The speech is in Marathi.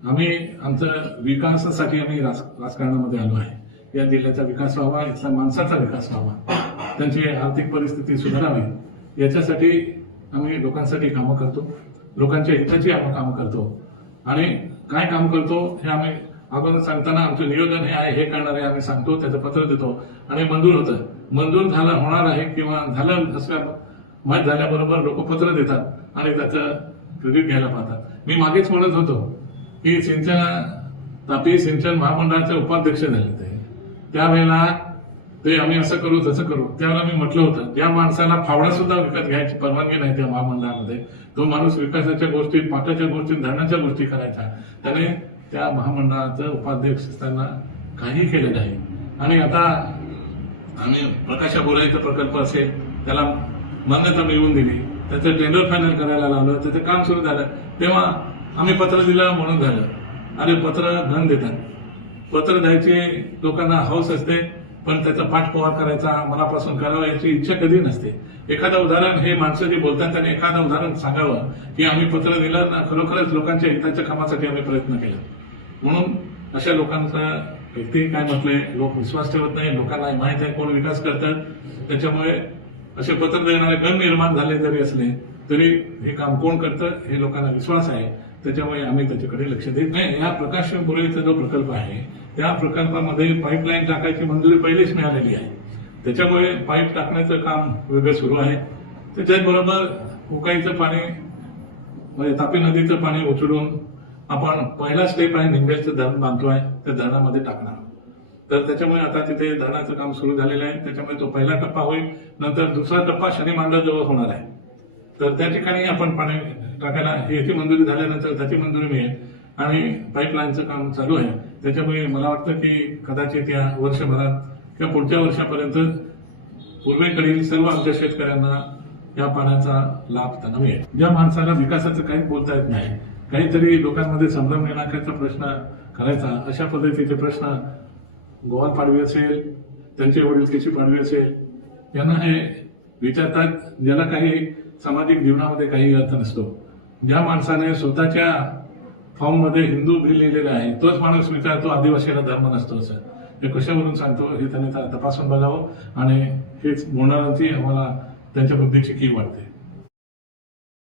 आम्ही आमचं विकासासाठी आम्ही राजकारणामध्ये आलो आहे। या जिल्ह्याचा विकास व्हावा, इथल्या माणसाचा विकास व्हावा, त्यांची आर्थिक परिस्थिती सुधारावी, याच्यासाठी आम्ही लोकांसाठी कामं करतो, लोकांच्या हिताची आपण कामं करतो। आणि काय काम करतो हे आम्ही अगोदर सांगताना आमचं नियोजन हे आहे, हे करणार आहे आम्ही सांगतो, त्याचं पत्र देतो आणि मंजूर होतं। मंजूर झालं होणार आहे किंवा झालं असल्या माहीत झाल्याबरोबर लोक पत्र देतात आणि त्याचं क्रेडिट घ्यायला पाहतात। मी मागेच म्हणत होतो की तापी सिंचन महामंडळाचे उपाध्यक्ष झाले ते, त्यावेळेला ते आम्ही असं करू तसं करू, त्यावेळेला मी म्हटलं होतं ज्या माणसाला फावडा सुद्धा विकत घ्यायची परवानगी नाही त्या महामंडळामध्ये, तो माणूस विकासाच्या गोष्टी, पाटाच्या गोष्टी, धरणाच्या गोष्टी करायच्या, त्याने त्या महामंडळाचं उपाध्यक्ष असताना काही केलं नाही। आणि आता आम्ही प्रकाशा बोराईचा प्रकल्प असेल त्याला मान्यता मिळवून दिली, त्याचं टेंडर फायनल करायला लावलं, त्याचं काम सुरू झालं, तेव्हा आम्ही पत्र दिलं म्हणून झालं। आणि पत्र धन देतात, पत्र द्यायची लोकांना हौस असते, पण त्याचा पाठपुरावा करायचा, मनापासून करावा याची इच्छा कधी नसते। एखादं उदाहरण, हे माणसं जे बोलतात त्यांनी एखादं उदाहरण सांगावं की आम्ही पत्र दिलं ना, खरोखरच लोकांच्या हिताच्या कामासाठी आम्ही प्रयत्न केला। म्हणून अशा लोकांचा व्यक्ती काय म्हटलंय, लोक विश्वास ठेवत नाही, लोकांना माहित आहे कोण विकास करतात, त्याच्यामुळे असे पत्र देणारे गण निर्माण झाले जरी असले तरी हे काम कोण करतं हे लोकांना विश्वास आहे, त्याच्यामुळे आम्ही त्याच्याकडे लक्ष देत नाही। या प्रकाश बोराईचा जो प्रकल्प आहे त्या प्रकल्पामध्ये पाईपलाईन टाकायची मंजुरी पहिलेच मिळालेली आहे, त्याच्यामुळे पाईप टाकण्याचं काम वेगळं सुरू आहे। त्याच्याबरोबर उकाईचं पाणी म्हणजे तापी नदीचं पाणी उचलून आपण पहिला स्टेप आहे निंबेचं धरण बांधतोय, त्या धरणामध्ये टाकणार, तर त्याच्यामुळे आता तिथे धरणाचं काम सुरू झालेलं आहे, त्याच्यामुळे तो पहिला टप्पा होईल, नंतर दुसरा टप्पा शनी मांडरजवळ होणार आहे, तर त्या ठिकाणी आपण पाणी टाकायला याची मंजुरी झाल्यानंतर त्याची मंजुरी मिळेल आणि पाईपलाईनचं काम चालू आहे। त्याच्यामुळे मला वाटतं की कदाचित या वर्षभरात किंवा पुढच्या वर्षापर्यंत पूर्वेकडील सर्व आमच्या शेतकऱ्यांना या पाण्याचा लाभ त्यांना मिळेल। ज्या माणसाला विकासाचं काहीच बोलता येत नाही, काहीतरी लोकांमध्ये संभ्रम निर्माणाचा प्रश्न करायचा, अशा पद्धतीचे प्रश्न गोवाल पाडवी असेल, त्यांचे वडीलकीची पाडवी असेल, यांना हे विचारतात, ज्याला काही सामाजिक जीवनामध्ये काही अर्थ नसतो। ज्या माणसाने स्वतःच्या फॉर्ममध्ये हिंदू बिल लिहिलेलं आहे तोच माणूस विचारतो आदिवासीला धर्म नसतो असं, हे कशावरून सांगतो हे त्यांनी तपासून बघावं, आणि हेच बोलणाऱ्यांची आम्हाला त्यांच्या बुद्धीची कीव वाटते।